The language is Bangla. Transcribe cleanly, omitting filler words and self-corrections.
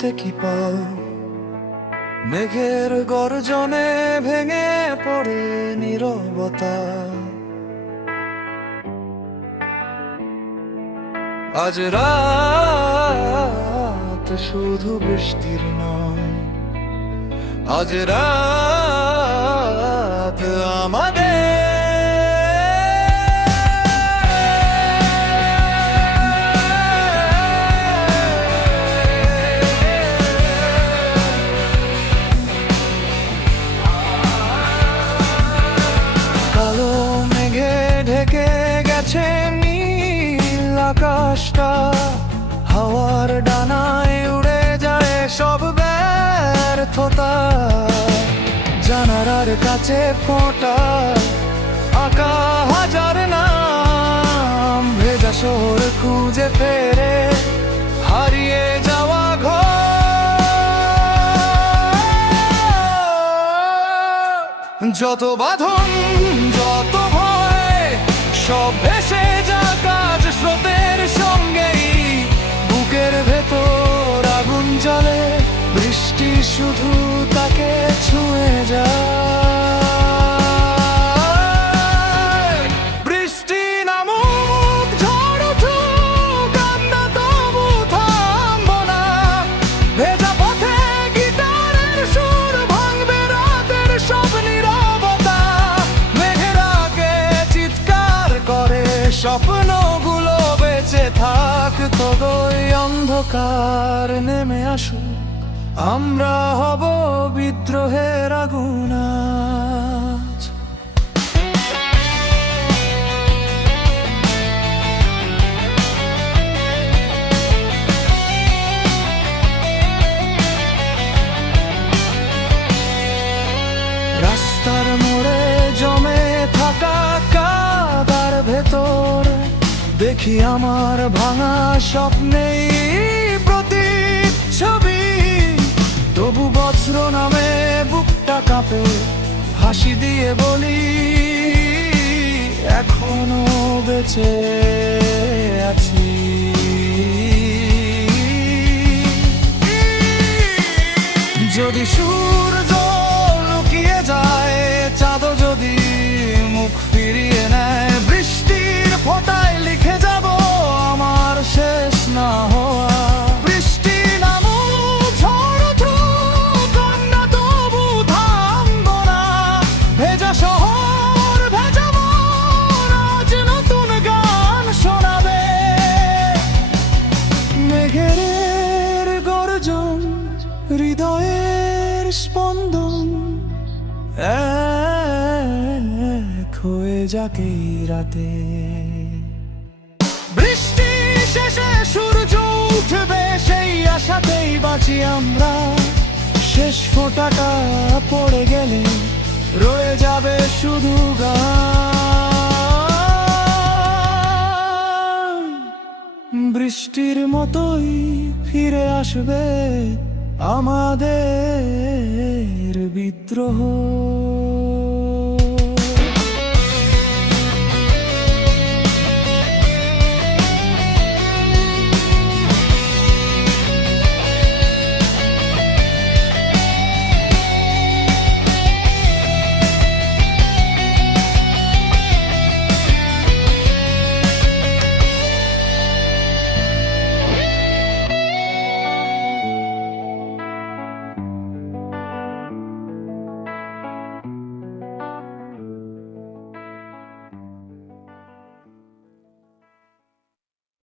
শুনতে কি পাও? মেঘের গর্জনে ভেঙে পড়ে নীরবতা। আজ রাত শুধু বৃষ্টির নয়, আজ রাত আমাদের। কালো মেঘে ঢেকে গেছে নীল আকাশটা, হাওয়ার ডানায় উড়ে যায় সব ব্যর্থতা। জানালার কাছে ফোঁটা আঁকা হাজার নাম, ভেজা শহর খুঁজে ফেরে হারিয়ে যাওয়া ঘর। যত বাঁধন যত ভয় সব ভেসে যাক আজ স্রোতের সঙ্গেই। বুকের ভেতর আগুন জ্বলে, বৃষ্টি শুধু তাকে ছুঁয়ে যায়। বৃষ্টি নামুক ঝড় উঠুক, আমরা তবু থামবো না। ভেজা পথে গিটারের সুর ভাঙবে রাতের সব নীরবতা। মেঘের আগে চিৎকার করে স্বপ্নগুলো বেঁচে থাক। তবুই অন্ধকার নেমে আসুক, আমরা হব বিদ্রোহের আগুন আজ। রাস্তার মোড়ে জমে থাকা কাদার ভেতর দেখি আমার ভাঙা স্বপ্নেই প্রতিচ্ছবি। তবু বজ্র নামে বুকটা কাঁপে, হাসি দিয়ে বলি এখনো বেঁচে আছি। যদি সূর্য লুকিয়ে যায়, চাঁদ যদি মুখ ফিরিয়ে নেয়, বৃষ্টির ফোঁটায় লিখে যাব আমার শেষ না হওয়া। বৃষ্টি নামুক ঝড় উঠুক, আমরা তবু থামবো না। ভেজা শহর ভেজা মন আজ নতুন গান শোনাবে। মেঘের গর্জন হৃদয়ের স্পন্দন এক হয়ে যাক এই রাতে। বৃষ্টি শেষে সূর্য উঠবে, সেই আশাতেই বাঁচি আমরা। শেষ ফোঁটাটা পড়ে গেলে রয়ে যাবে শুধু গান। বৃষ্টির মতোই ফিরে আসবে আমাদের বিদ্রোহ।